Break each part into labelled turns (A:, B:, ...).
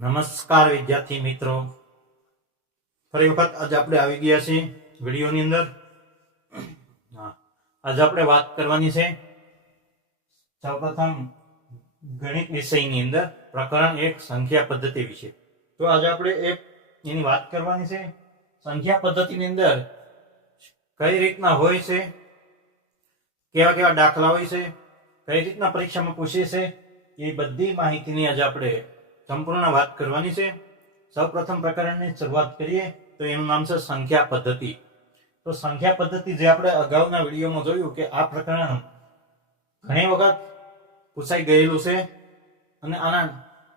A: નમસ્કાર વિદ્યાર્થી મિત્રો. ફરી વખત આજે આપણે આવી ગયા છીએ વિડીયોની અંદર. આજે આપણે વાત કરવાની છે સૌપ્રથમ ગણિત વિષયની અંદર પ્રકરણ એક, સંખ્યા પદ્ધતિ વિશે. તો આજે આપણે એક એની વાત કરવાની છે. સંખ્યા પદ્ધતિની અંદર કઈ રીતના હોય છે, કેવા કેવા દાખલા હોય છે, કઈ રીતના પરીક્ષામાં પૂછે છે, એ બધી માહિતીની આજે આપણે સંપૂર્ણ વાત કરવાની છે. સૌપ્રથમ પ્રકરણની શરૂઆત કરીએ તો એનું નામ છે સંખ્યા પદ્ધતિ. તો સંખ્યા પદ્ધતિ જે આપણે અગાઉના વિડીયોમાં જોયું કે આ પ્રકરણ ઘણી વખત પૂછાઈ ગયેલું છે અને આના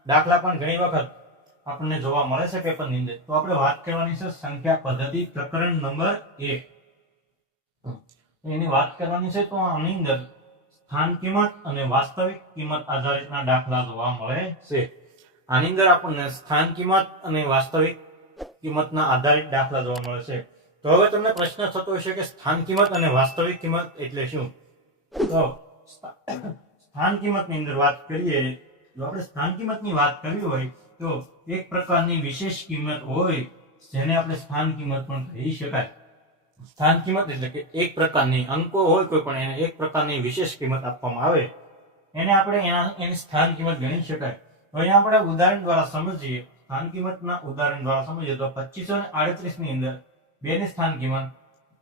A: દાખલા પણ ઘણી વખત આપણને જોવા મળે છે પેપરની અંદર. તો આપણે વાત કરવાની છે સંખ્યા પદ્ધતિ પ્રકરણ નંબર એક. એની વાત કરવાની છે તો આની અંદર સ્થાન કિંમત અને વાસ્તવિક કિંમત આધારિતના દાખલા જોવા મળે છે. આની અંદર આપણને સ્થાન કિંમત અને વાસ્તવિક કિંમતના આધારિત દાખલા જોવા મળે છે. તો હવે તમને પ્રશ્ન થતો હશે કે સ્થાન કિંમત અને વાસ્તવિક કિંમત એટલે શું? તો સ્થાન કિંમતની અંદર વાત કરીએ, જો આપણે સ્થાન કિંમતની વાત કરવી હોય, તો એક પ્રકારની વિશેષ કિંમત હોય જેને આપણે સ્થાન કિંમત પણ કહી શકાય. સ્થાન કિંમત એટલે કે એક પ્રકારની અંકો હોય કોઈ પણ એને એક પ્રકારની વિશેષ કિંમત આપવામાં આવે. એને આપણે એના, એની સ્થાન કિંમત ગણી શકાય. અહીંયા આપણે ઉદાહરણ દ્વારા સમજીએ. સ્થાન કિંમતના ઉદાહરણ દ્વારા સમજીએ તો પચીસો ને આડત્રીસની અંદર બે ની સ્થાન કિંમત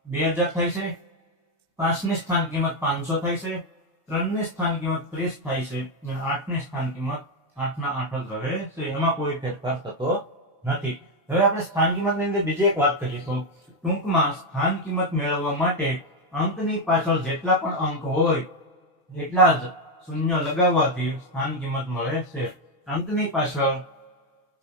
A: બે હજાર થાય છે. પાંચની સ્થાન કિંમત પાંચસો થાય છે. ત્રણની સ્થાન કિંમત ત્રીસ થાય છે અને આઠની સ્થાન કિંમત આઠના આઠ જ રહે છે. એમાં કોઈ ફેરફાર થતો નથી. હવે આપણે સ્થાન કિંમતની અંદર બીજી એક વાત કરીએ તો ટૂંકમાં સ્થાન કિંમત મેળવવા માટે અંકની પાછળ જેટલા પણ અંક હોય એટલા જ શૂન્ય લગાવવાથી સ્થાન કિંમત મળે છે. અંકની પાછળ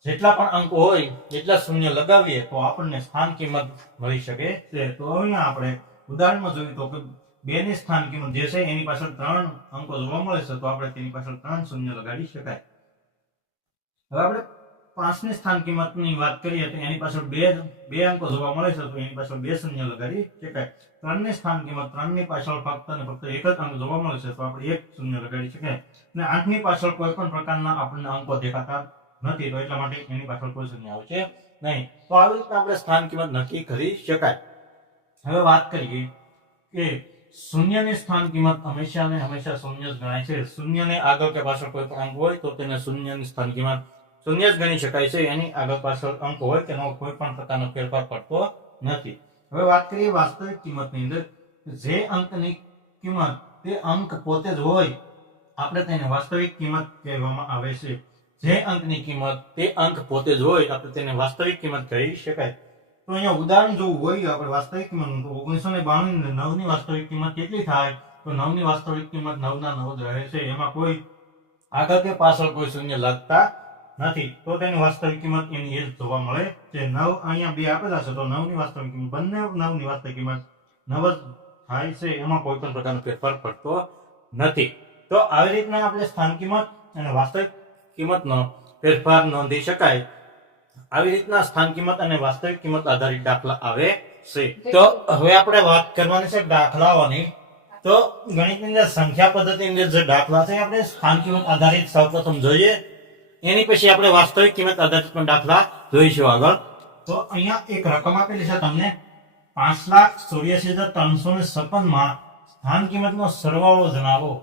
A: જેટલા પણ અંક હોય એટલા શૂન્ય લગાવીએ, તો આપણને સ્થાન કિંમત મળી શકે છે. તો અહીંયા આપણે ઉદાહરણમાં જોઈએ તો કે બે ની સ્થાન કિંમત જે છે, એની પાછળ ત્રણ અંકો જોવા મળે છે, તો આપણે તેની પાછળ ત્રણ શૂન્ય લગાડી શકાય. હવે આપણે પાંચની સ્થાન કિંમતની વાત કરીએ તો એની પાછળ બે બે અંકો જોવા મળે છે તો એની પાછળ બે શૂન્ય લગાડી શકાય ત્રણની સ્થાન કિંમત ત્રણની પાછળ ફક્ત અને ફક્ત એક જ અંક જોવા મળે છે તો આપણે એક શૂન્ય લગાડી શકાય અને આઠની પાછળ કોઈ પણ પ્રકારના આપણને અંકો દેખાતા નથી તો એટલા માટે એની પાછળ કોઈ શૂન્ય આવશે નહીં તો આવી રીતના આપણે સ્થાન કિંમત નક્કી કરી શકાય હવે વાત કરીએ કે શૂન્યની સ્થાન કિંમત હંમેશા ને હંમેશા શૂન્ય જ ગણાય છે શૂન્યને આગળ કે પાછળ કોઈ પણ અંક હોય તો તેને શૂન્યની સ્થાન કિંમત શૂન્ય જ ગણી શકાય છે. એની આગળ પાછળ અંક હોય તેનો કોઈ પણ પ્રકારનો ફેરફાર પડતો નથી. હવે વાત કરીએ વાસ્તવિક કિંમતની અંદર. જે અંકની કિંમત તે અંક પોતે જ હોય, આપણે તેને વાસ્તવિક કિંમત કહેવામાં આવે છે. જે અંકની કિંમત તે અંક પોતે જ હોય, આપણે તેને વાસ્તવિક કિંમત કહી શકાય. તો અહીંયા ઉદાહરણ જોવું હોય, આપણે વાસ્તવિક કિંમત ઓગણીસો ને બાણું ની નવની વાસ્તવિક કિંમત કેટલી થાય? તો નવની વાસ્તવિક કિંમત નવ ના નવ જ રહે છે. એમાં કોઈ આગળ કે પાછળ કોઈ શૂન્ય લાગતા નથી. તો તેની વાસ્તવિક કિંમત એની એ જ જોવા મળે છે નવ, અહીંયા બે આપેલા છે, તો નવની વાસ્તવિક કિંમત બંને નવની વાસ્તવિક કિંમત નવ જ થાય છે, એમાં કોઈ પણ પ્રકારનો ફેરફાર પડતો નથી. તો આવી રીતના આપણે સ્થાન કિંમત અને વાસ્તવિક કિંમતનો ફેરફાર નોંધી શકાય. આવી રીતના સ્થાન કિંમત અને વાસ્તવિક કિંમત આધારિત દાખલા આવે છે. તો હવે આપણે વાત કરવાની છે દાખલાઓની. તો ગણિતની અંદર સંખ્યા પદ્ધતિની અંદર જે દાખલા છે, આપણે સ્થાન કિંમત આધારિત સૌપ્રથમ જોઈએ. એની પછી આપણે વાસ્તવિક કિંમત આધારિત પણ દાખલા જોઈશું આગળ. તો અહીંયા એક રકમ આપેલી છે તમને. પાંચ લાખ ચોર્યાસી હજાર ત્રણસો ને છપ્પનમાં સ્થાન કિંમતનો સરવાળો જણાવો.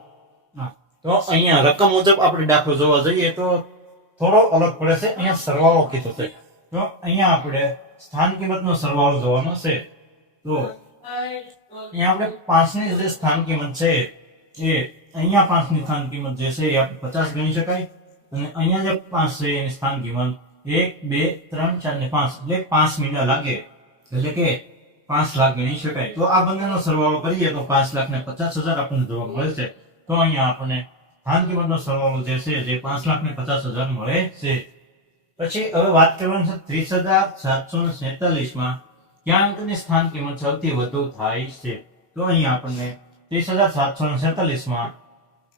A: તો અહીંયા રકમ મુજબ આપણે દાખલો જોવા જઈએ તો થોડો અલગ પડે છે. અહીંયા સરવાળો કીધો છે. તો અહીંયા આપણે સ્થાન કિંમતનો સરવાળો જોવાનો છે. તો અહીંયા આપણે પાંચની જે સ્થાન કિંમત છે એ અહીંયા પાંચની સ્થાન કિંમત જે છે એ આપણે પચાસ ગણી શકાય. અને અહીંયા જે પાંચ છે એની સ્થાન કિંમત એક, બે, ત્રણ, ચાર ને પાંચ. એટલે પાંચ મીંડા લાગે. એટલે કે પાંચ લાખ ગણી શકાય. તો આ બંનેનો સરવાળો કરીએ તો પાંચ લાખ ને પચાસ હજાર આપણને જોવા મળે છે. તો અહીંયા આપણને સ્થાન કિંમતનો સરવાળો જે છે, જે પાંચ લાખ ને પચાસ હજાર મળે છે. પછી હવે વાત કરવાની છે ત્રીસ હજાર સાતસો ને સેતાલીસમાં ક્યાં અંકની સ્થાન કિંમત સૌથી વધુ થાય છે? તો અહીંયા આપણને ત્રીસ હજાર સાતસો ને સેતાલીસમાં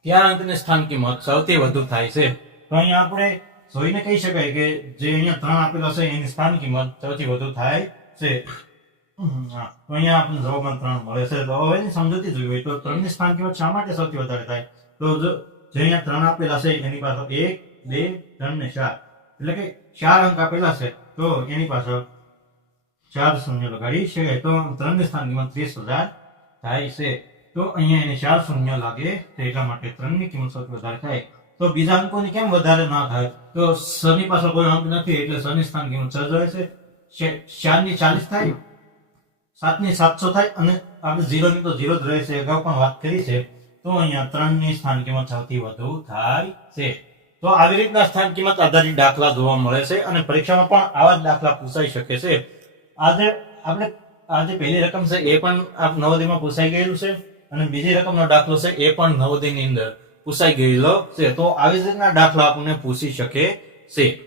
A: ક્યાં અંકની સ્થાન કિંમત સૌથી વધુ થાય છે? તો અહીંયા આપણે જોઈને કહી શકાય કે જે અહીંયા ત્રણ આપેલા છે, એની સ્થાન કિંમત સૌથી વધુ થાય છે. તો અહીંયા આપણને જવાબમાં ત્રણ મળે છે. તો હવે સમજૂતી જોઈ હોય તો ત્રણની સ્થાન કિંમત શા માટે સૌથી વધારે થાય? તો જો જે અહીંયા ત્રણ આપેલા છે, એની પાસે એક, બે, ત્રણ ને ચાર. એટલે કે ચાર અંક આપેલા છે, તો એની પાછળ ચાર શૂન્ય લગાડી છે તો ત્રણની સ્થાન કિંમત ત્રીસ હજાર થાય છે. તો અહીંયા એને ચાર શૂન્ય લાગે તો એટલા માટે ત્રણની કિંમત સૌથી વધારે થાય. તો બીજા અંકોની કેમ વધારે ના થાય? તો શનિ પાસે કોઈ અંક નથી, એટલે શનિ સ્થાન કિંમત રહે છે. ચાર ચાલીસ થાય, સાતની સાતસો થાય, અને આપણે ઝીરો ની તો ઝીરો જ રહે છે. અગાઉ પણ વાત કરી છે. તો અહીંયા ત્રણની સ્થાન કિંમત સૌથી વધુ થાય છે. તો આવી રીતના સ્થાન કિંમત આધારિત દાખલા જોવા મળે છે, અને પરીક્ષામાં પણ આવા જ દાખલા પૂછાઈ શકે છે. આજે આપણે, આજે પહેલી રકમ છે એ પણ નવોદયમાં પૂછાઈ ગયેલું છે, અને બીજી રકમનો દાખલો છે એ પણ નવોદયની અંદર. પૂછાઈ ગયેલો છે. તો આવી જ રીતના દાખલા આપણને પૂછી શકે છે.